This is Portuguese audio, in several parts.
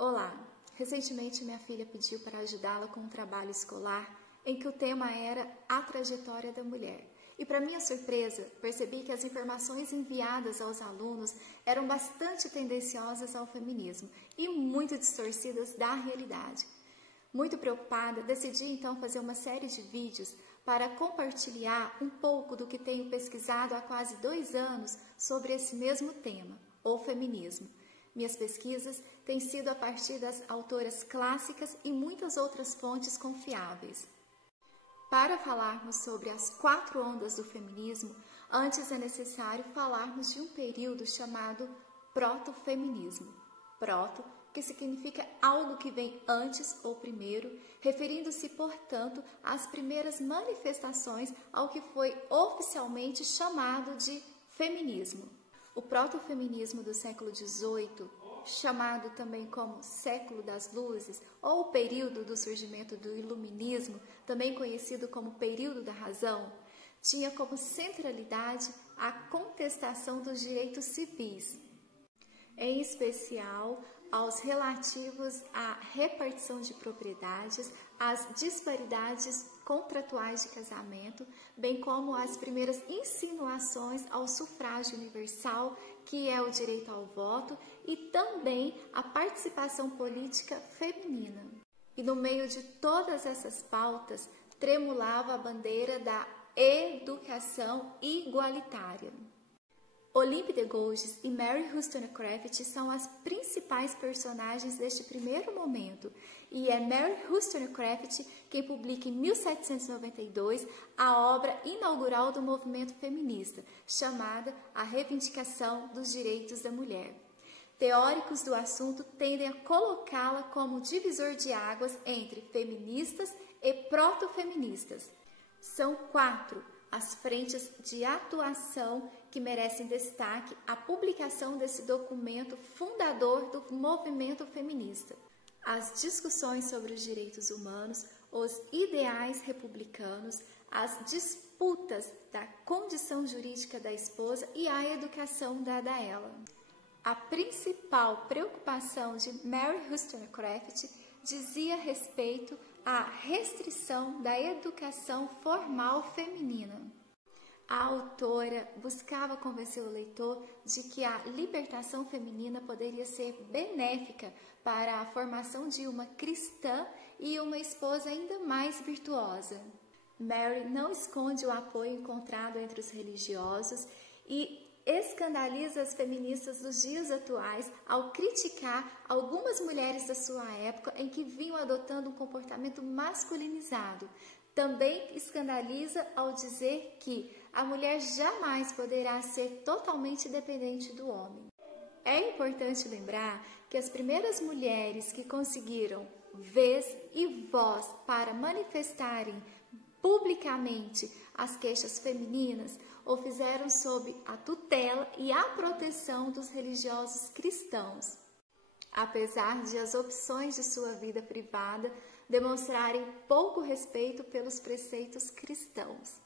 Olá! Recentemente minha filha pediu para ajudá-la com um trabalho escolar em que o tema era a trajetória da mulher. E para minha surpresa, percebi que as informações enviadas aos alunos eram bastante tendenciosas ao feminismo e muito distorcidas da realidade. Muito preocupada, decidi então fazer uma série de vídeos para compartilhar um pouco do que tenho pesquisado há quase 2 anos sobre esse mesmo tema, o feminismo. Minhas pesquisas têm sido a partir das autoras clássicas e muitas outras fontes confiáveis. Para falarmos sobre as 4 ondas do feminismo, antes é necessário falarmos de um período chamado proto-feminismo. Proto, que significa algo que vem antes ou primeiro, referindo-se, portanto, às primeiras manifestações ao que foi oficialmente chamado de feminismo. O proto-feminismo do século XVIII, chamado também como século das luzes, ou o período do surgimento do iluminismo, também conhecido como período da razão, tinha como centralidade a contestação dos direitos civis, em especial aos relativos à repartição de propriedades, às disparidades contratuais de casamento, bem como às primeiras insinuações ao sufrágio universal, que é o direito ao voto, e também à participação política feminina. E no meio de todas essas pautas, tremulava a bandeira da educação igualitária. Olympe de Gouges e Mary Wollstonecraft são as principais personagens deste primeiro momento, e é Mary Wollstonecraft quem publica em 1792 a obra inaugural do movimento feminista, chamada A Reivindicação dos Direitos da Mulher. Teóricos do assunto tendem a colocá-la como divisor de águas entre feministas e proto-feministas. São 4 as frentes de atuação que merecem destaque a publicação desse documento fundador do movimento feminista. As discussões sobre os direitos humanos, os ideais republicanos, as disputas da condição jurídica da esposa e a educação dada a ela. A principal preocupação de Mary Wollstonecraft dizia respeito à restrição da educação formal feminina. A autora buscava convencer o leitor de que a libertação feminina poderia ser benéfica para a formação de uma cristã e uma esposa ainda mais virtuosa. Mary não esconde o apoio encontrado entre os religiosos e escandaliza as feministas dos dias atuais ao criticar algumas mulheres da sua época em que vinham adotando um comportamento masculinizado. Também escandaliza ao dizer que a mulher jamais poderá ser totalmente dependente do homem. É importante lembrar que as primeiras mulheres que conseguiram vez e voz para manifestarem publicamente as queixas femininas o fizeram sob a tutela e a proteção dos religiosos cristãos, apesar de as opções de sua vida privada demonstrarem pouco respeito pelos preceitos cristãos.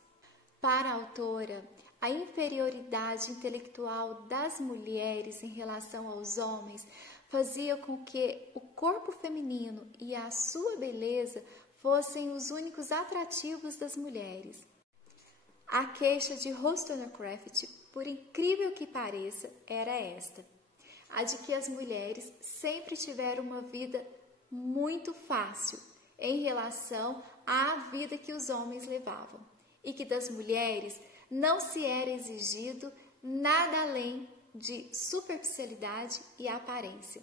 Para a autora, a inferioridade intelectual das mulheres em relação aos homens fazia com que o corpo feminino e a sua beleza fossem os únicos atrativos das mulheres. A queixa de Wollstonecraft, por incrível que pareça, era esta: a de que as mulheres sempre tiveram uma vida muito fácil em relação à vida que os homens levavam, e que das mulheres não se era exigido nada além de superficialidade e aparência.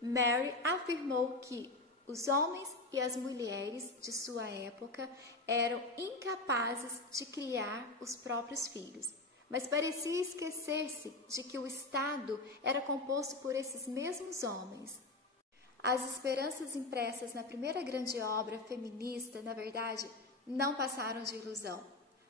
Mary afirmou que os homens e as mulheres de sua época eram incapazes de criar os próprios filhos, mas parecia esquecer-se de que o Estado era composto por esses mesmos homens. As esperanças impressas na primeira grande obra feminista, na verdade, não passaram de ilusão.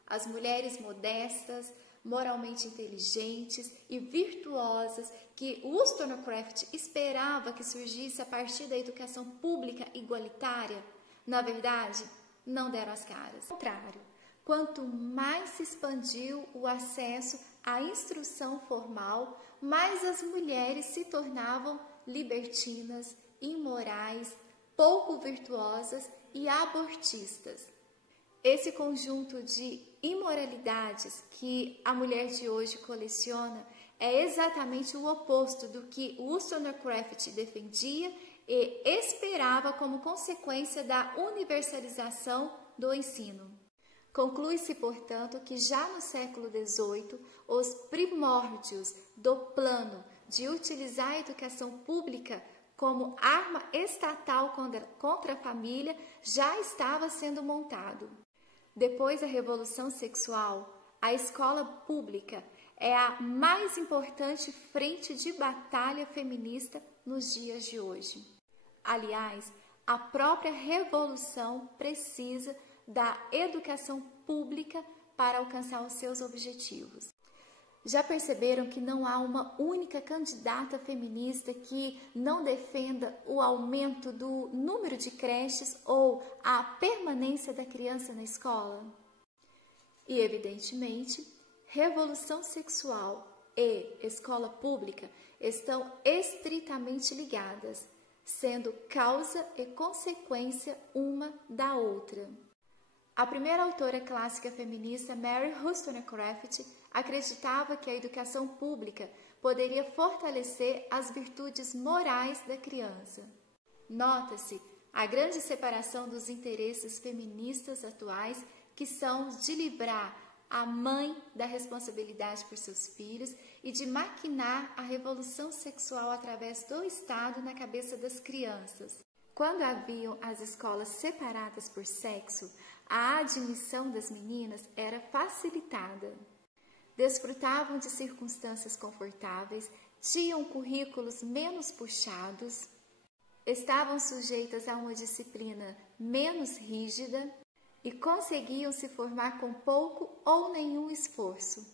As mulheres modestas, moralmente inteligentes e virtuosas que Wollstonecraft esperava que surgisse a partir da educação pública igualitária, na verdade, não deram as caras. Ao contrário, quanto mais se expandiu o acesso à instrução formal, mais as mulheres se tornavam libertinas, imorais, pouco virtuosas e abortistas. Esse conjunto de imoralidades que a mulher de hoje coleciona é exatamente o oposto do que Wollstonecraft defendia e esperava como consequência da universalização do ensino. Conclui-se, portanto, que já no século XVIII, os primórdios do plano de utilizar a educação pública como arma estatal contra a família já estava sendo montado. Depois da Revolução Sexual, a escola pública é a mais importante frente de batalha feminista nos dias de hoje. Aliás, a própria revolução precisa da educação pública para alcançar os seus objetivos. Já perceberam que não há uma única candidata feminista que não defenda o aumento do número de creches ou a permanência da criança na escola? E, evidentemente, revolução sexual e escola pública estão estritamente ligadas, sendo causa e consequência uma da outra. A primeira autora clássica feminista, Mary Wollstonecraft, acreditava que a educação pública poderia fortalecer as virtudes morais da criança. Nota-se a grande separação dos interesses feministas atuais, que são de livrar a mãe da responsabilidade por seus filhos e de maquinar a revolução sexual através do Estado na cabeça das crianças. Quando haviam as escolas separadas por sexo, a admissão das meninas era facilitada. Desfrutavam de circunstâncias confortáveis, tinham currículos menos puxados, estavam sujeitas a uma disciplina menos rígida e conseguiam se formar com pouco ou nenhum esforço.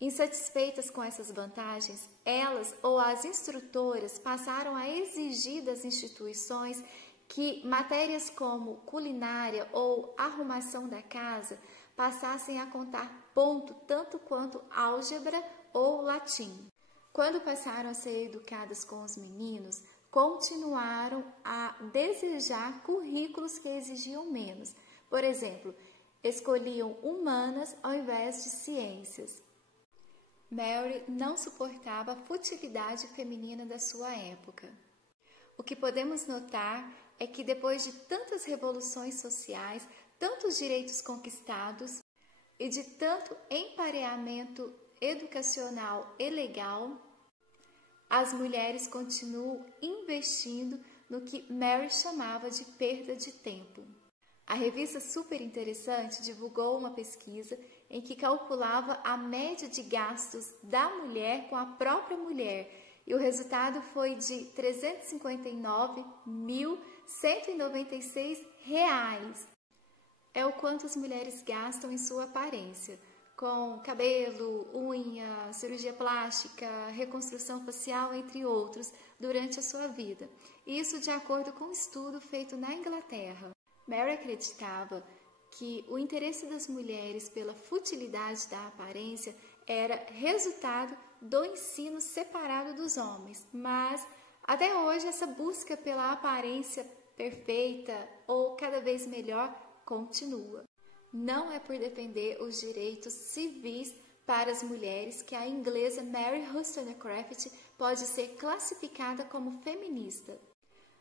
Insatisfeitas com essas vantagens, elas ou as instrutoras passaram a exigir das instituições que matérias como culinária ou arrumação da casa passassem a contar ponto tanto quanto álgebra ou latim. Quando passaram a ser educadas com os meninos, continuaram a desejar currículos que exigiam menos. Por exemplo, escolhiam humanas ao invés de ciências. Mary não suportava a futilidade feminina da sua época. O que podemos notar é que depois de tantas revoluções sociais, tantos direitos conquistados e de tanto empareamento educacional e legal, as mulheres continuam investindo no que Mary chamava de perda de tempo. A revista Super Interessante divulgou uma pesquisa em que calculava a média de gastos da mulher com a própria mulher, e o resultado foi de R$ 359.196. É o quanto as mulheres gastam em sua aparência, com cabelo, unha, cirurgia plástica, reconstrução facial, entre outros, durante a sua vida. Isso de acordo com um estudo feito na Inglaterra. Mary acreditava que o interesse das mulheres pela futilidade da aparência era resultado do ensino separado dos homens, mas até hoje essa busca pela aparência perfeita ou cada vez melhor continua. Não é por defender os direitos civis para as mulheres que a inglesa Mary Wollstonecraft pode ser classificada como feminista,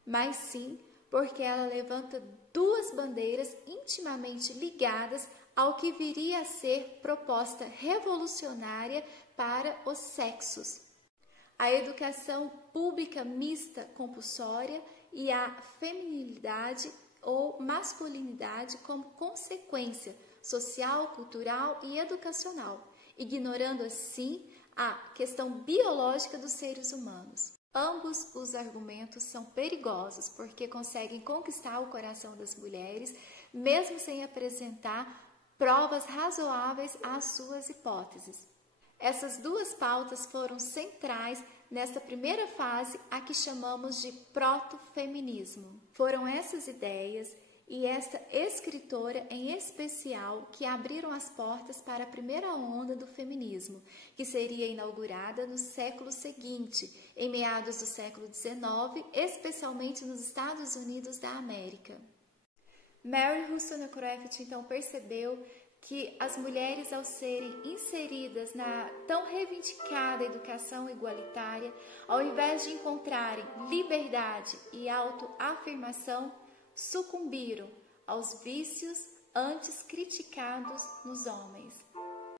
mas sim porque ela levanta duas bandeiras intimamente ligadas ao que viria a ser proposta revolucionária para os sexos: a educação pública mista compulsória e a feminilidade ou masculinidade como consequência social, cultural e educacional, ignorando assim a questão biológica dos seres humanos. Ambos os argumentos são perigosos porque conseguem conquistar o coração das mulheres, mesmo sem apresentar provas razoáveis às suas hipóteses. Essas duas pautas foram centrais nesta primeira fase, a que chamamos de proto-feminismo. Foram essas ideias e esta escritora em especial que abriram as portas para a primeira onda do feminismo, que seria inaugurada no século seguinte, em meados do século XIX, especialmente nos Estados Unidos da América. Mary Wollstonecraft então percebeu que as mulheres, ao serem inseridas na tão reivindicada educação igualitária, ao invés de encontrarem liberdade e autoafirmação, sucumbiram aos vícios antes criticados nos homens.